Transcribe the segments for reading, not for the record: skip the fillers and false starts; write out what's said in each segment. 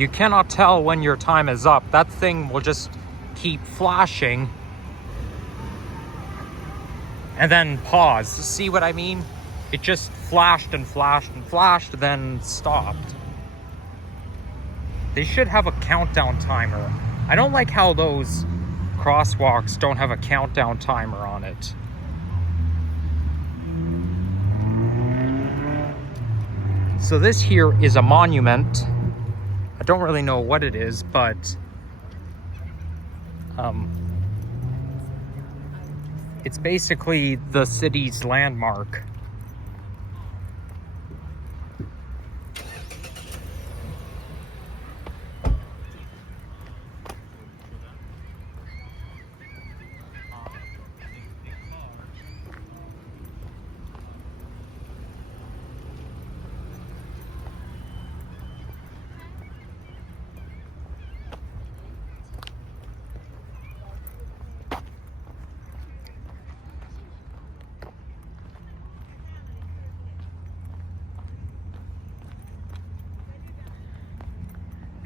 you cannot tell when your time is up. That thing will just keep flashing and then pause. See what I mean? It just flashed and flashed and flashed, then stopped. They should have a countdown timer. I don't like how those crosswalks don't have a countdown timer on it. So this here is a monument. I don't really know what it is, but it's basically the city's landmark.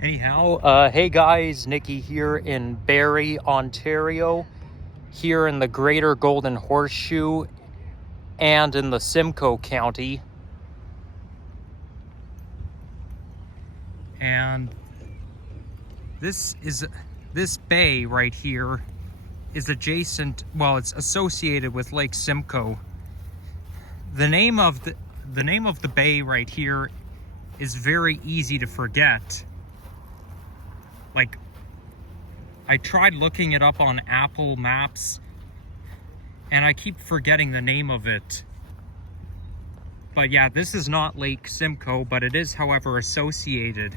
Anyhow, hey guys, Nikki here in Barrie, Ontario, here in the Greater Golden Horseshoe and in the Simcoe County. And this bay right here is adjacent, well, it's associated with Lake Simcoe. The name of the bay right here is very easy to forget. Like, I tried looking it up on Apple Maps, and I keep forgetting the name of it. But yeah, this is not Lake Simcoe, but it is, however, associated.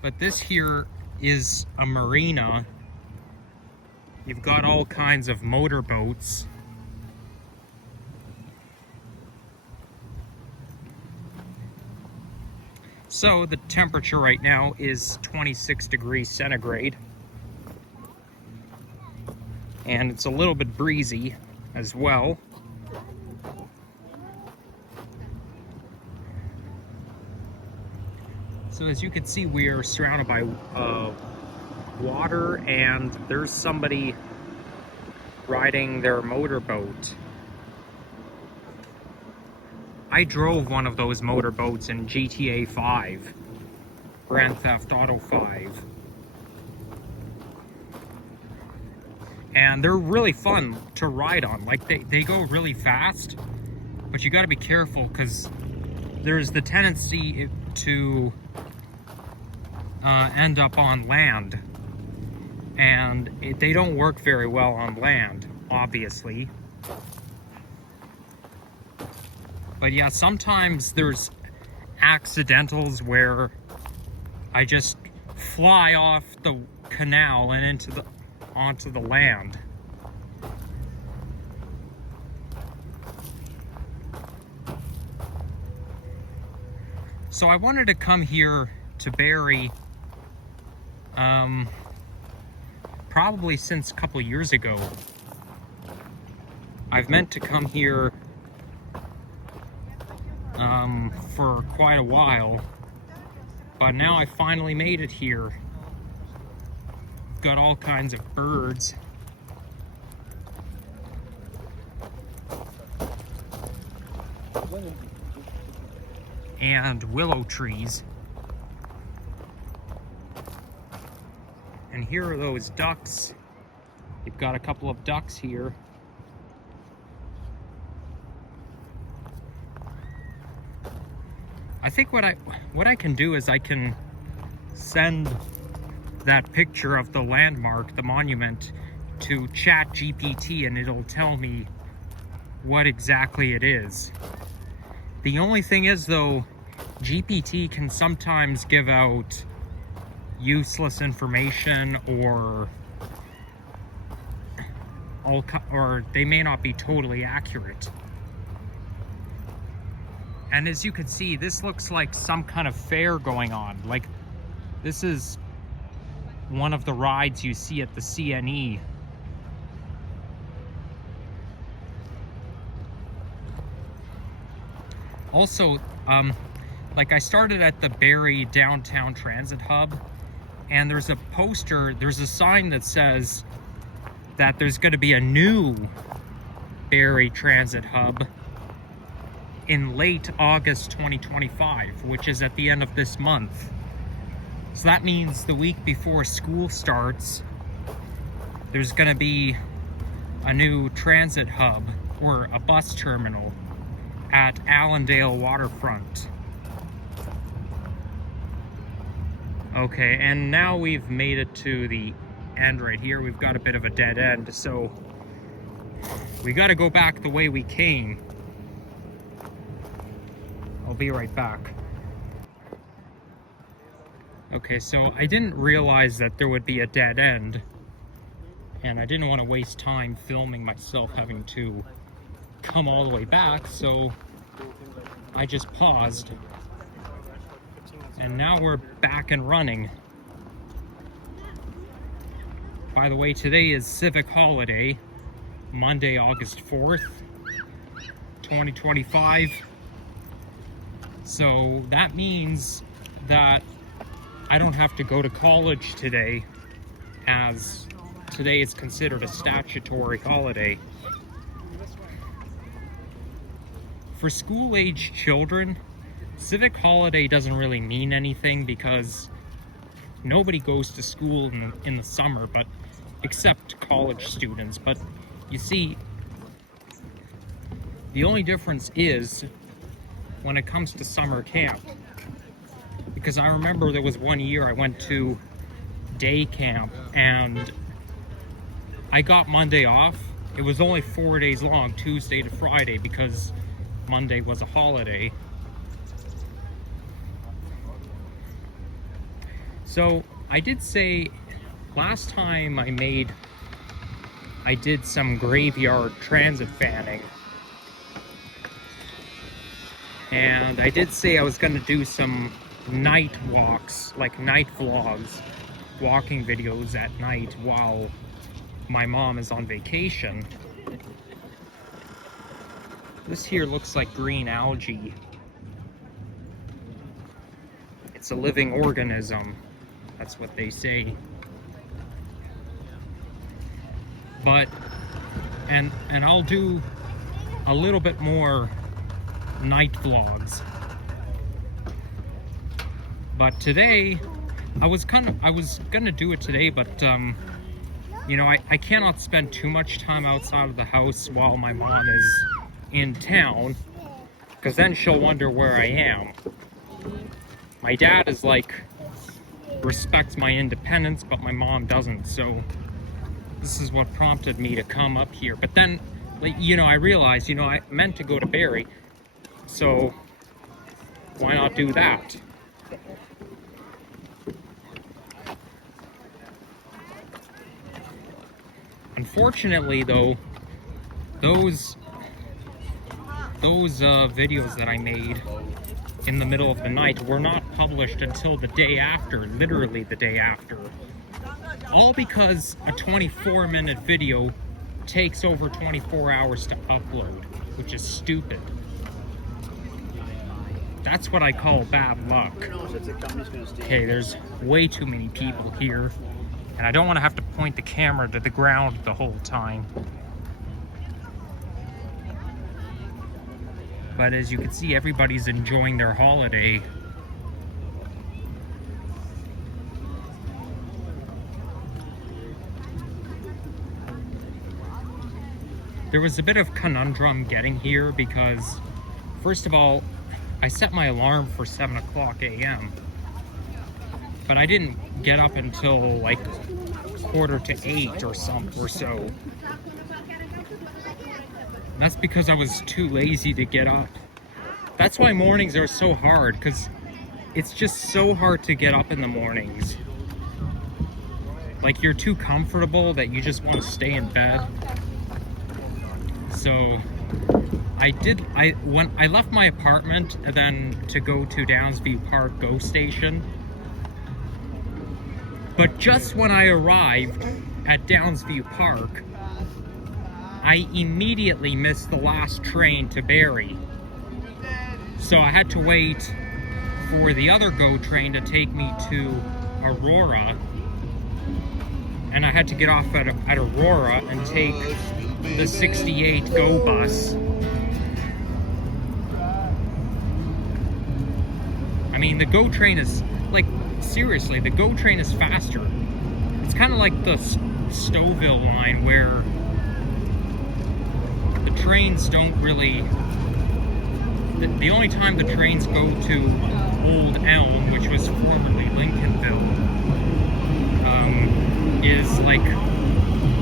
But this here is a marina. You've got all kinds of motorboats. So the temperature right now is 26 degrees centigrade. And it's a little bit breezy as well. So as you can see, we are surrounded by water, and there's somebody riding their motorboat. I drove one of those motorboats in GTA 5, Grand Theft Auto 5. And they're really fun to ride on. Like, they go really fast, but you gotta be careful because there's the tendency to end up on land. And they don't work very well on land, obviously. But yeah, sometimes there's accidentals where I just fly off the canal and onto the land. So I wanted to come here to Barrie probably since a couple years ago. I've meant to come here for quite a while, but now I finally made it here. Got all kinds of birds. And willow trees. And here are those ducks. You've got a couple of ducks here. I think what I can do is I can send that picture of the landmark, the monument, to ChatGPT, and it'll tell me what exactly it is. The only thing is, though, GPT can sometimes give out useless information, or they may not be totally accurate. And as you can see, this looks like some kind of fair going on. Like, this is one of the rides you see at the CNE. Also, like I started at the Barrie downtown transit hub, and there's a poster, there's a sign that says that there's going to be a new Barrie transit hub in late August 2025, which is at the end of this month. So that means the week before school starts, there's going to be a new transit hub or a bus terminal at Allendale Waterfront. Okay, and now we've made it to the end right here. We've got a bit of a dead end, so we got to go back the way we came. I'll be right back. Okay, so I didn't realize that there would be a dead end, and I didn't want to waste time filming myself having to come all the way back, so I just paused. And now we're back and running. By the way, today is Civic holiday, Monday, August 4th, 2025. So that means that I don't have to go to college today, as today is considered a statutory holiday. For school-age children, Civic holiday doesn't really mean anything because nobody goes to school in the summer, but except college students. But you see, the only difference is when it comes to summer camp. Because I remember there was one year I went to day camp and I got Monday off. It was only 4 days long, Tuesday to Friday, because Monday was a holiday. So I did say last time I did some graveyard transit fanning. And I did say I was going to do some night walks, like night vlogs, walking videos at night while my mom is on vacation. This here looks like green algae. It's a living organism. That's what they say. But, and I'll do a little bit more night vlogs. But today, I was gonna do it today, but you know, I cannot spend too much time outside of the house while my mom is in town, because then she'll wonder where I am. My dad is like, respects my independence, but my mom doesn't, so this is what prompted me to come up here. But then, you know, I realized, you know, I meant to go to Barrie, so why not do that? Unfortunately, though, those videos that I made in the middle of the night were not published until the day after, literally the day after. All because a 24-minute video takes over 24 hours to upload, which is stupid. That's what I call bad luck. Okay, there's way too many people here, and I don't want to have to point the camera to the ground the whole time. But as you can see, everybody's enjoying their holiday. There was a bit of conundrum getting here because, first of all, I set my alarm for 7 o'clock a.m. But I didn't get up until like 7:45 or so. And that's because I was too lazy to get up. That's why mornings are so hard, because it's just so hard to get up in the mornings. Like, you're too comfortable that you just want to stay in bed. So when I left my apartment and then to go to Downsview Park GO station. But just when I arrived at Downsview Park, I immediately missed the last train to Barrie. So I had to wait for the other GO train to take me to Aurora. And I had to get off at Aurora and take the 68 GO bus. I mean, the GO train is, like, seriously, the GO train is faster. It's kind of like the Stouffville line where the trains don't really... The only time the trains go to Old Elm, which was formerly Lincolnville, is like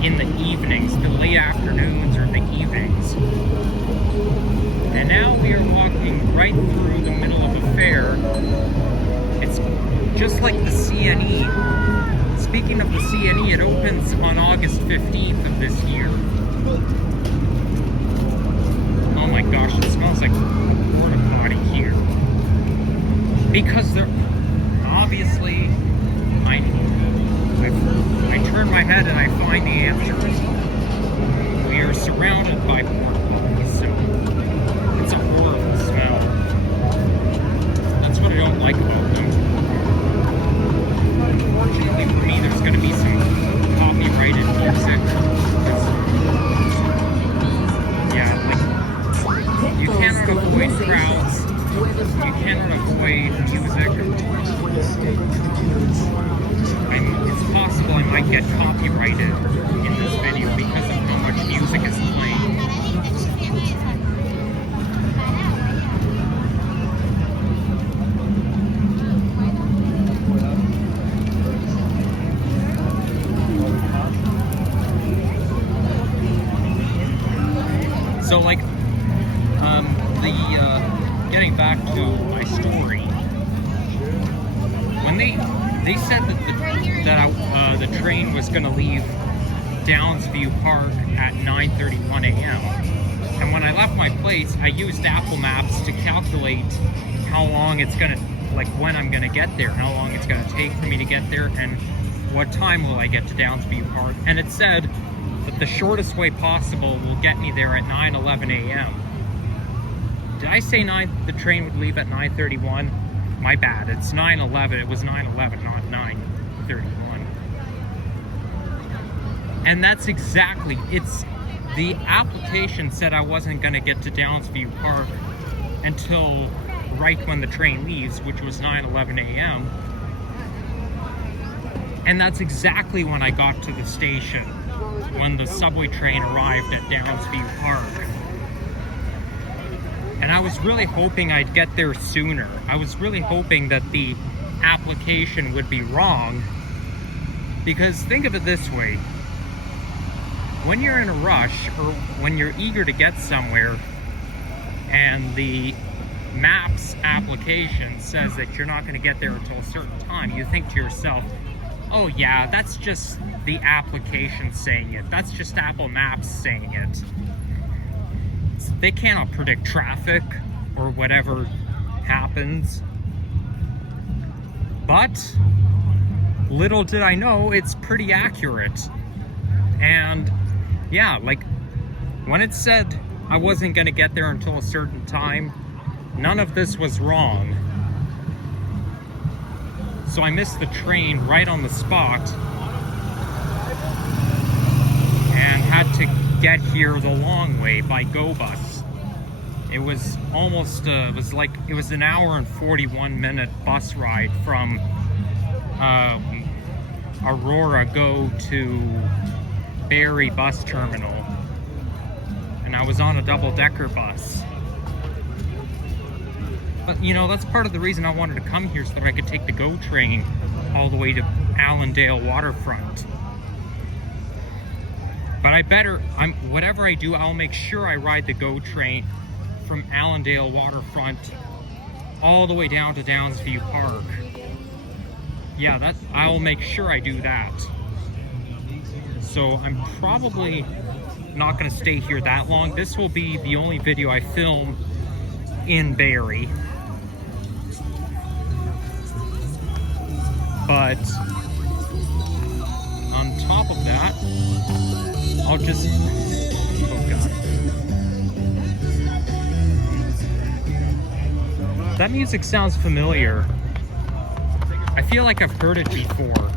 in the evenings, the late afternoons or the evenings. And now we are walking right through the middle of a fair. It's just like the CNE. Speaking of the CNE, it opens on August 15th of this year. Oh my gosh, it smells like a porta potty here. Because they're obviously, I turn my head and I find the answer. We are surrounded by porta potties, so it's a horrible smell. That's what I don't like about them. Unfortunately for me, there's going to be some copyrighted music. Yeah, like, you cannot avoid crowds. You cannot avoid music. It's possible I might get copyrighted in this video because of how much music is playing. So, like, getting back to my story, when they said that the train was going to leave Downsview Park at 9:31 a.m. and when I left my place, I used Apple Maps to calculate how long it's going to, like, when I'm going to get there, how long it's going to take for me to get there, and what time will I get to Downsview Park. And it said that the shortest way possible will get me there at 9:11 a.m. Did I say the train would leave at 9:31? My bad, it's 9:11. It was 9:11, not 9:31. And that's exactly, the application said I wasn't going to get to Downsview Park until right when the train leaves, which was 9:11 a.m. And that's exactly when I got to the station, when the subway train arrived at Downsview Park. And I was really hoping I'd get there sooner. I was really hoping that the application would be wrong. Because think of it this way. When you're in a rush, or when you're eager to get somewhere, and the Maps application says that you're not going to get there until a certain time, you think to yourself, oh yeah, that's just the application saying it. That's just Apple Maps saying it. They cannot predict traffic or whatever happens. But little did I know, it's pretty accurate. And yeah, like, when it said I wasn't going to get there until a certain time, none of this was wrong. So I missed the train right on the spot and had to get here the long way by GO bus. It was almost, it was an hour and 41-minute bus ride from Aurora GO to Barrie bus terminal. And I was on a double-decker bus. But, you know, that's part of the reason I wanted to come here, so that I could take the GO train all the way to Allendale Waterfront. But whatever I do, I'll make sure I ride the GO train from Allendale Waterfront all the way down to Downsview Park. Yeah, I'll make sure I do that. So I'm probably not going to stay here that long. This will be the only video I film in Barrie. But on top of that, I'll just, oh god. That music sounds familiar. I feel like I've heard it before.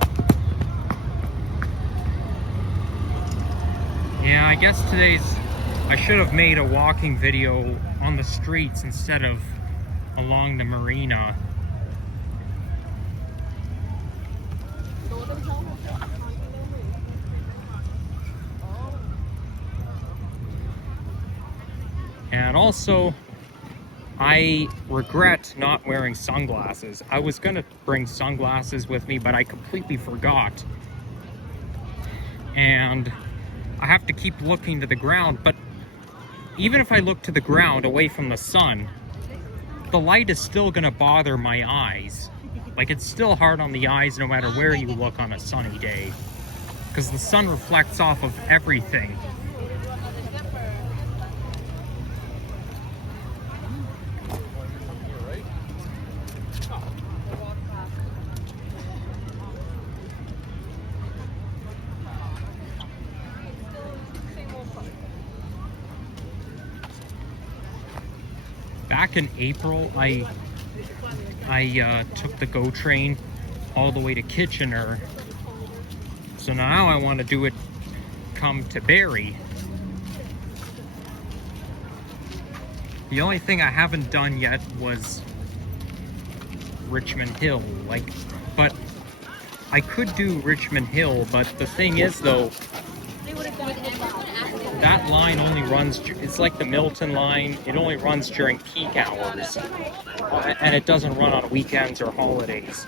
Yeah, I guess I should have made a walking video on the streets instead of along the marina. And also, I regret not wearing sunglasses. I was gonna bring sunglasses with me, but I completely forgot. And I have to keep looking to the ground, but even if I look to the ground away from the sun, the light is still gonna bother my eyes. Like, it's still hard on the eyes no matter where you look on a sunny day, because the sun reflects off of everything. Back in April, I took the GO train all the way to Kitchener. So now I want to do it come to Barrie. The only thing I haven't done yet was Richmond Hill. But I could do Richmond Hill, but the thing is though, that line only runs, it's like the Milton line, it only runs during peak hours. And it doesn't run on weekends or holidays.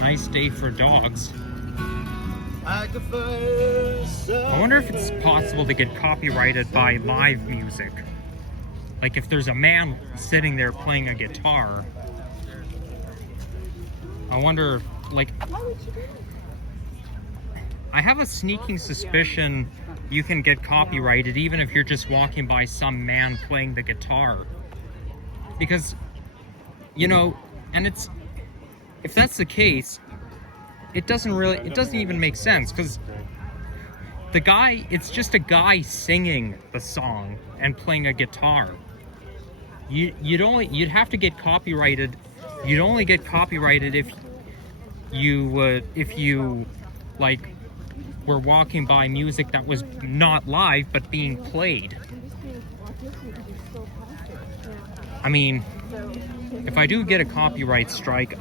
Nice day for dogs. I wonder if it's possible to get copyrighted by live music. Like if there's a man sitting there playing a guitar. I wonder, like, I have a sneaking suspicion you can get copyrighted even if you're just walking by some man playing the guitar. Because, you know, and if that's the case, it doesn't even make sense, because it's just a guy singing the song and playing a guitar. You'd have to get copyrighted. You'd only get copyrighted if you like were walking by music that was not live but being played. I mean, if I do get a copyright strike,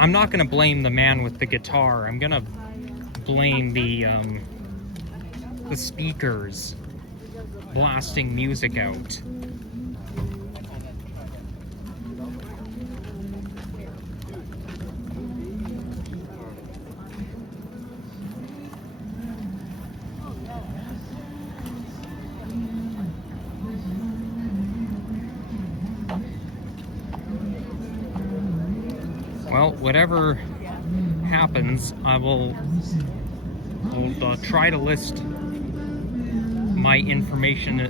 I'm not gonna blame the man with the guitar. I'm gonna blame the speakers blasting music out. Well, whatever happens, I'll try to list my information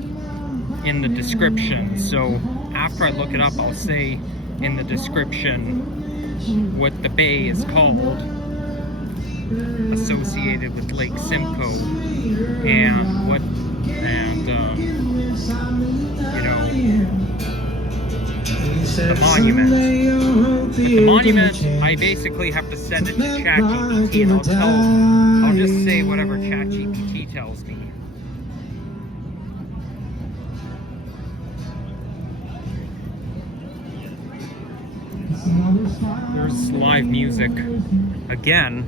in the description. So after I look it up, I'll say in the description what the bay is called, associated with Lake Simcoe, and you know, the monument. The monument, I basically have to send it to ChatGPT, and I'll just say whatever ChatGPT tells me. There's live music again.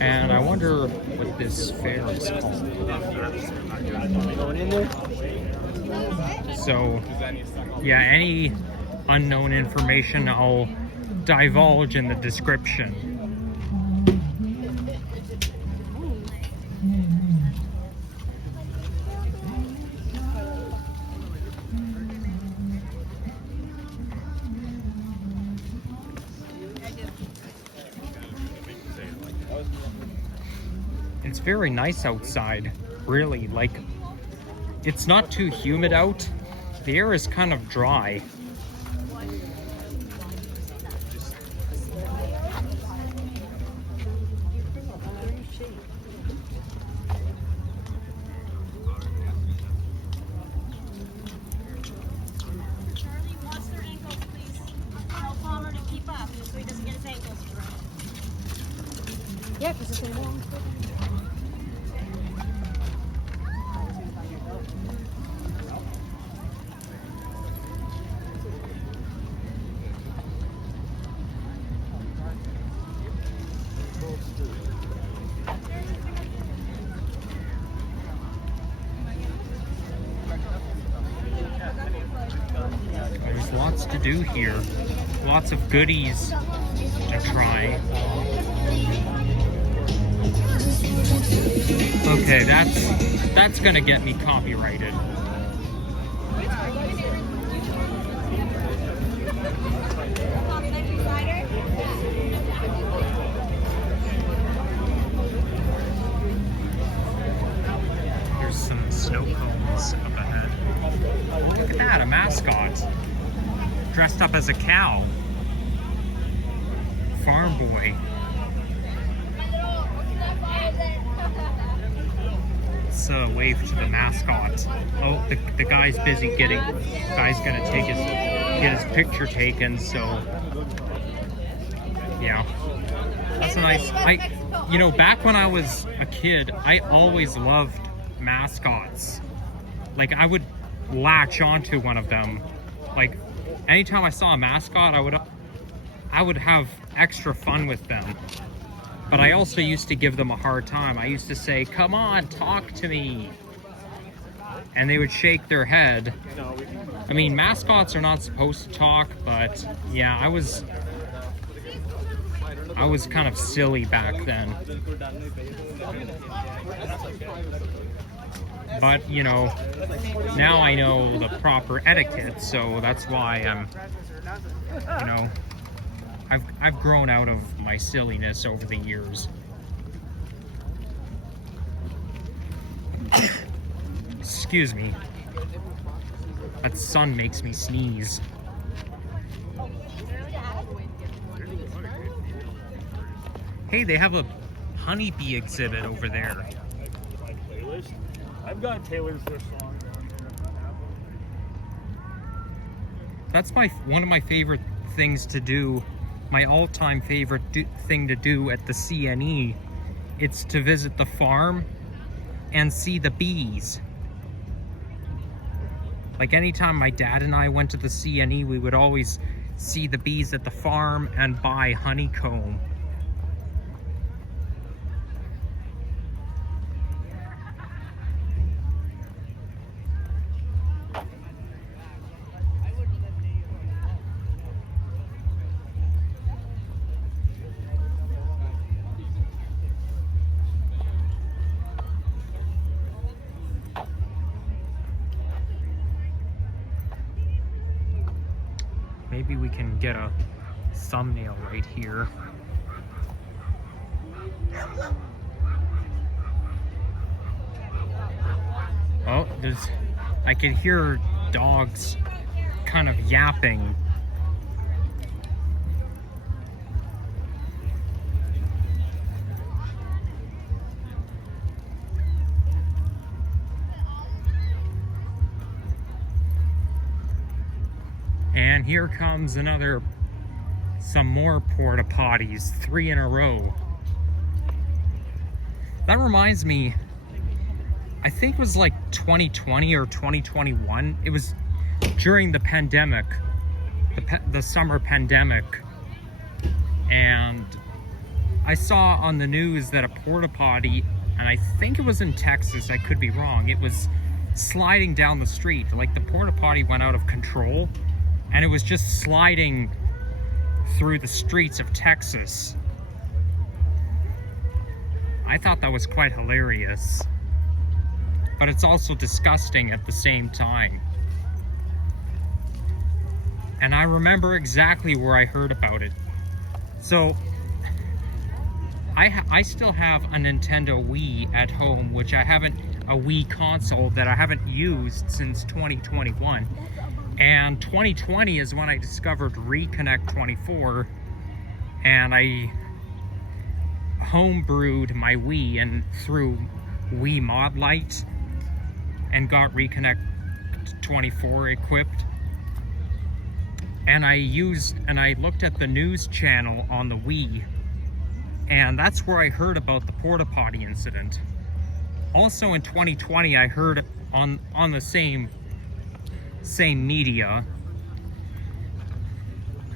And I wonder what this fair is called. So, yeah, any unknown information I'll divulge in the description. very nice outside, really. Like, it's not too humid out. The air is kind of dry. Yeah, because it's a long There's lots to do here. Lots of goodies to try. Okay, that's gonna get me copyrighted. There's some snow cones up ahead. Look at that, a mascot. Dressed up as a cow. Farm boy. So wave to the mascot. Oh, the guy's busy getting. Guy's gonna get his picture taken. So yeah, that's a nice. You know, back when I was a kid, I always loved mascots. Like, I would latch onto one of them. Like, anytime I saw a mascot, I would have extra fun with them. But I also used to give them a hard time. I used to say, "Come on, talk to me." And they would shake their head. I mean, mascots are not supposed to talk, but yeah, I was kind of silly back then. But, you know, now I know the proper etiquette, so that's why I'm, you know, I've grown out of my silliness over the years. Excuse me. That sun makes me sneeze. Hey, they have a honeybee exhibit over there. I've got Taylor's their song. That's one of my favorite things to do. My all-time favorite thing to do at the CNE. It's to visit the farm and see the bees. Like, anytime my dad and I went to the CNE, we would always see the bees at the farm and buy honeycomb. Maybe we can get a thumbnail right here. Oh, I can hear dogs kind of yapping. And here comes some more porta potties, 3 in a row. That reminds me, I think it was like 2020 or 2021. It was during the pandemic, the summer pandemic. And I saw on the news that a porta potty, and I think it was in Texas, I could be wrong, it was sliding down the street. Like, the porta potty went out of control. And it was just sliding through the streets of Texas. I thought that was quite hilarious. But it's also disgusting at the same time. And I remember exactly where I heard about it. So, I still have a Nintendo Wii at home, which I haven't, a Wii console that I haven't used since 2021. And 2020 is when I discovered Reconnect 24, and I homebrewed my Wii and through Wii Mod Lite and got Reconnect 24 equipped. And I looked at the news channel on the Wii, and that's where I heard about the porta potty incident. Also in 2020, I heard on the same media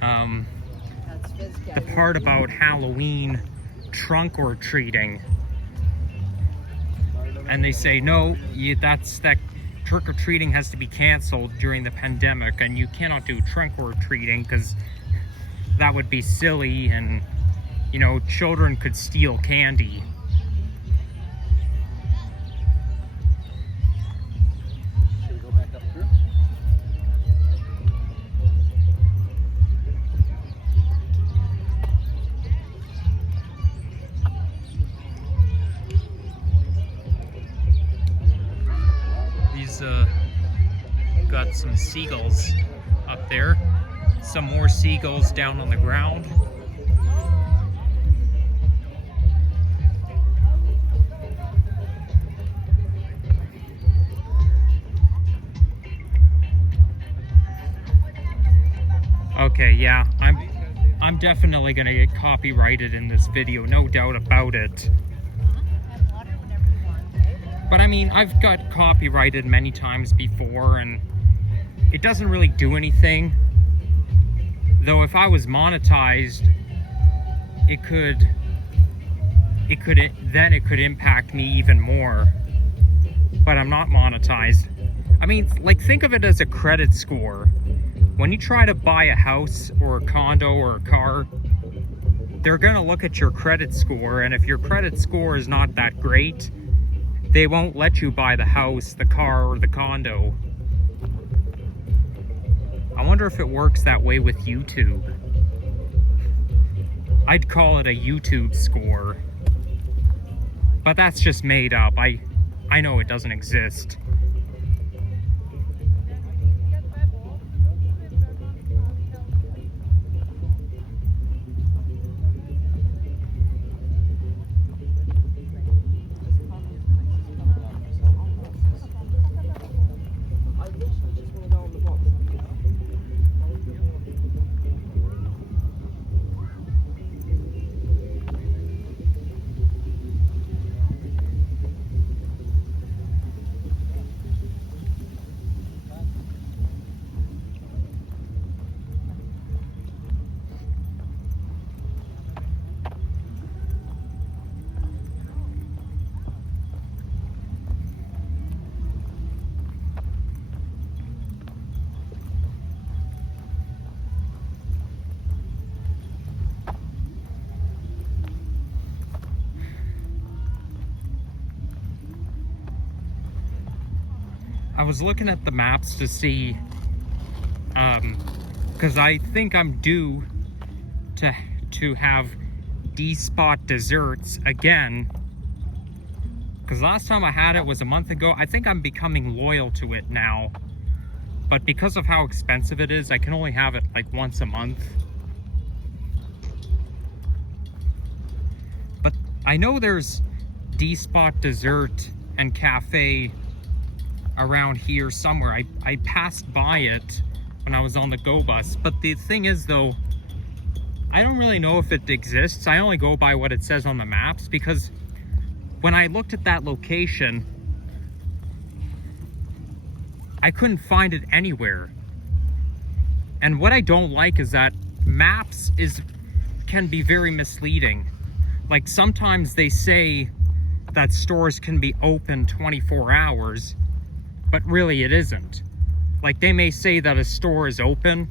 the part about Halloween trunk or treating, and they say no, that trick-or-treating has to be canceled during the pandemic, and you cannot do trunk or treating because that would be silly, and you know, children could steal candy. Should we go back up through? These got some seagulls up there, some more seagulls down on the ground. Okay, yeah, I'm definitely gonna get copyrighted in this video, no doubt about it. But I mean, I've got copyrighted many times before, and it doesn't really do anything. Though if I was monetized, it could impact me even more. But I'm not monetized. I mean, like, think of it as a credit score. When you try to buy a house or a condo or a car, they're gonna look at your credit score, and if your credit score is not that great, they won't let you buy the house, the car, or the condo. I wonder if it works that way with YouTube. I'd call it a YouTube score. But that's just made up. I know it doesn't exist. I was looking at the maps to see, because I think I'm due to have D-spot desserts again. Because last time I had it was a month ago. I think I'm becoming loyal to it now. But because of how expensive it is, I can only have it like once a month. But I know there's D-spot dessert and cafe around here somewhere. I passed by it when I was on the Go bus. But the thing is though, I don't really know if it exists. I only go by what it says on the maps, because when I looked at that location, I couldn't find it anywhere. And what I don't like is that maps can be very misleading. Like sometimes they say that stores can be open 24 hours, but really it isn't. Like they may say that a store is open,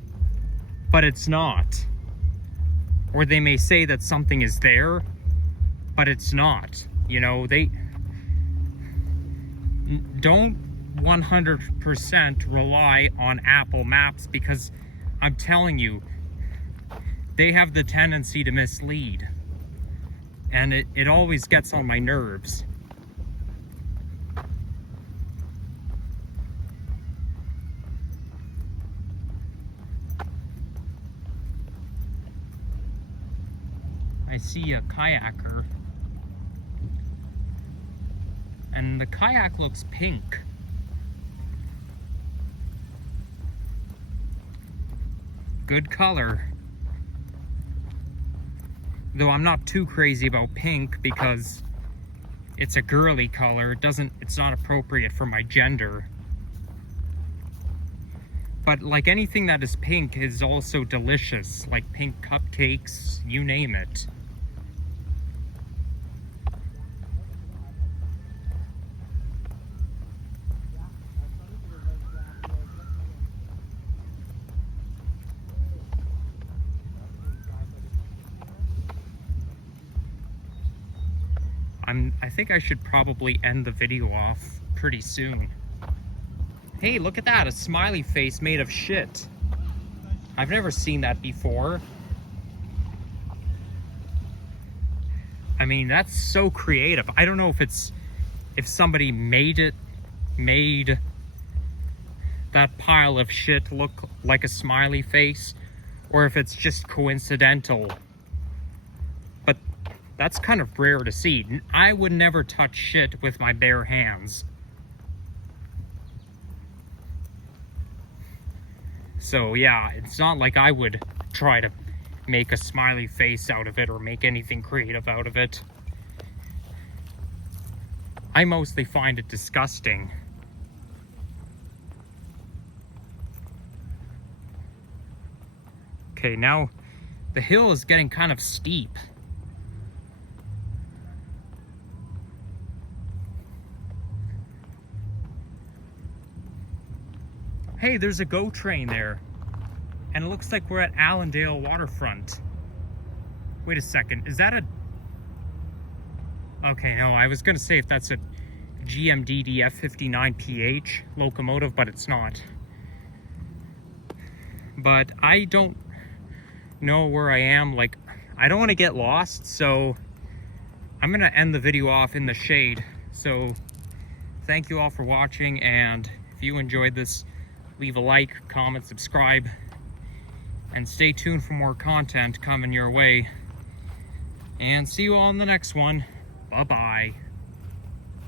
but it's not. Or they may say that something is there, but it's not. You know, they don't 100% rely on Apple Maps, because I'm telling you, they have the tendency to mislead. and it always gets on my nerves. I see a kayaker, and the kayak looks pink. Good color. Though I'm not too crazy about pink because it's a girly color. It's not appropriate for my gender. But like anything that is pink is also delicious, like pink cupcakes, you name it. I think I should probably end the video off pretty soon. Hey, look at that, a smiley face made of shit. I've never seen that before. I mean, that's so creative. I don't know if somebody made that pile of shit look like a smiley face, or if it's just coincidental. But that's kind of rare to see. I would never touch shit with my bare hands. So yeah, it's not like I would try to make a smiley face out of it or make anything creative out of it. I mostly find it disgusting. Okay, now the hill is getting kind of steep. Hey, there's a GO train there. And it looks like we're at Allendale Waterfront. Wait a second, is that a... Okay, no, I was gonna say if that's a GMDD F59PH locomotive, but it's not. But I don't know where I am. Like, I don't want to get lost, so I'm gonna end the video off in the shade. So thank you all for watching, and if you enjoyed this, leave a like, comment, subscribe, and stay tuned for more content coming your way. And see you all in the next one. Bye-bye.